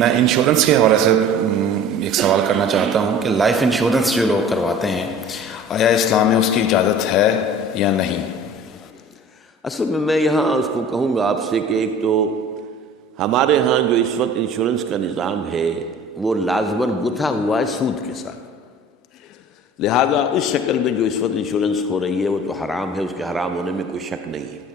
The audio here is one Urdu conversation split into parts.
میں انشورنس کے حوالے سے ایک سوال کرنا چاہتا ہوں کہ لائف انشورنس جو لوگ کرواتے ہیں آیا اسلام میں اس کی اجازت ہے یا نہیں؟ اصل میں یہاں اس کو کہوں گا آپ سے کہ ایک تو ہمارے ہاں جو اس وقت انشورنس کا نظام ہے وہ لازماً گتھا ہوا ہے سود کے ساتھ، لہذا اس شکل میں جو اس وقت انشورنس ہو رہی ہے وہ تو حرام ہے، اس کے حرام ہونے میں کوئی شک نہیں ہے۔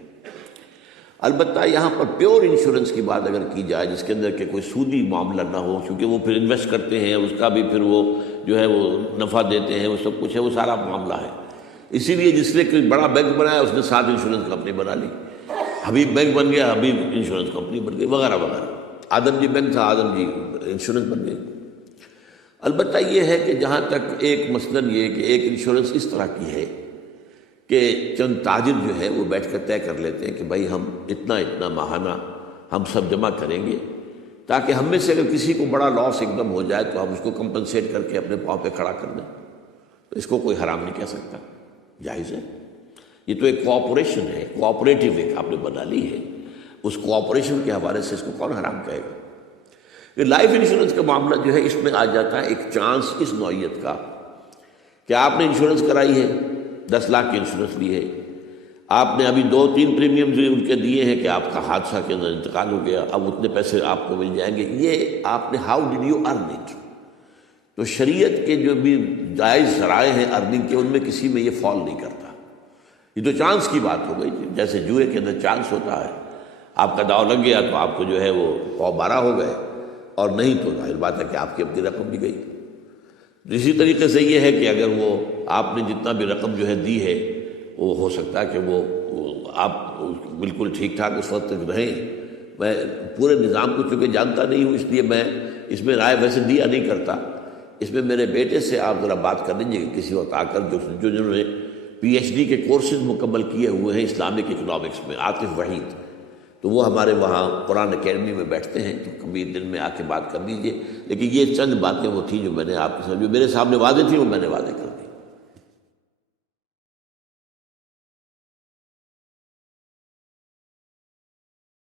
البتہ یہاں پر پیور انشورنس کی بات اگر کی جائے جس کے اندر کہ کوئی سودی معاملہ نہ ہو، کیونکہ وہ پھر انویسٹ کرتے ہیں، اس کا بھی پھر وہ جو ہے وہ نفع دیتے ہیں، وہ سب کچھ ہے، وہ سارا معاملہ ہے۔ اسی لیے جس نے کوئی بڑا بینک بنایا اس نے 7 انشورنس کمپنی بنا لی، حبیب بینک بن گیا، حبیب انشورنس کمپنی بن گئی، وغیرہ وغیرہ۔ آدم جی بینک تھا، آدم جی انشورنس بن گئی۔ البتہ یہ ہے کہ جہاں تک ایک مثلاً یہ کہ ایک انشورنس اس طرح کی ہے کہ چند تاجر جو ہے وہ بیٹھ کر طے کر لیتے ہیں کہ بھائی ہم اتنا ماہانہ ہم سب جمع کریں گے تاکہ ہم میں سے اگر کسی کو بڑا لاس ایک دم ہو جائے تو ہم اس کو کمپنسیٹ کر کے اپنے پاؤں پہ کھڑا کر دیں، تو اس کو کوئی حرام نہیں کہہ سکتا، جائز ہے۔ یہ تو ایک کوآپریشن ہے، کوآپریٹیو ایک آپ نے بنا لی ہے، اس کوآپریشن کے حوالے سے اس کو کون حرام کہے گا؟ کہ لائف انشورنس کا معاملہ جو ہے اس میں آ جاتا ہے ایک چانس اس نوعیت کا کہ آپ نے انشورنس کرائی ہے، 10 لاکھ کی انشورنس لی ہے، آپ نے ابھی 2-3 پریمیمز ان کے دیے ہیں کہ آپ کا حادثہ کے اندر انتقال ہو گیا، اب اتنے پیسے آپ کو مل جائیں گے، یہ آپ نے how did you earn it? تو شریعت کے جو بھی جائز ذرائع ہیں ارننگ کے ان میں کسی میں یہ فال نہیں کرتا، یہ تو چانس کی بات ہو گئی، جیسے جوئے کے اندر چانس ہوتا ہے، آپ کا داؤ لگ گیا تو آپ کو جو ہے وہ 12 ہو گئے، اور نہیں تو ظاہر بات ہے کہ آپ کی اپنی رقم بھی گئی۔ اسی طریقے سے یہ ہے کہ اگر وہ آپ نے جتنا بھی رقم جو ہے دی ہے وہ ہو سکتا ہے کہ وہ آپ بالکل ٹھیک ٹھاک اس وقت تک رہیں۔ میں پورے نظام کو چونکہ جانتا نہیں ہوں اس لیے میں اس میں رائے ویسے دیا نہیں کرتا، اس میں میرے بیٹے سے آپ ذرا بات کر لیجیے کسی وقت آ کر جو جنہوں نے PhD کے کورسز مکمل کیے ہوئے ہیں اسلامک اکنامکس میں، عاطف وحید، تو وہ ہمارے وہاں قرآن اکیڈمی میں بیٹھتے ہیں، تو کبھی دن میں آ کے بات کر لیجیے۔ لیکن یہ چند باتیں وہ تھیں جو میں نے آپ کے سامنے جو میرے سامنے واضح تھیں وہ میں نے واضح کر دی۔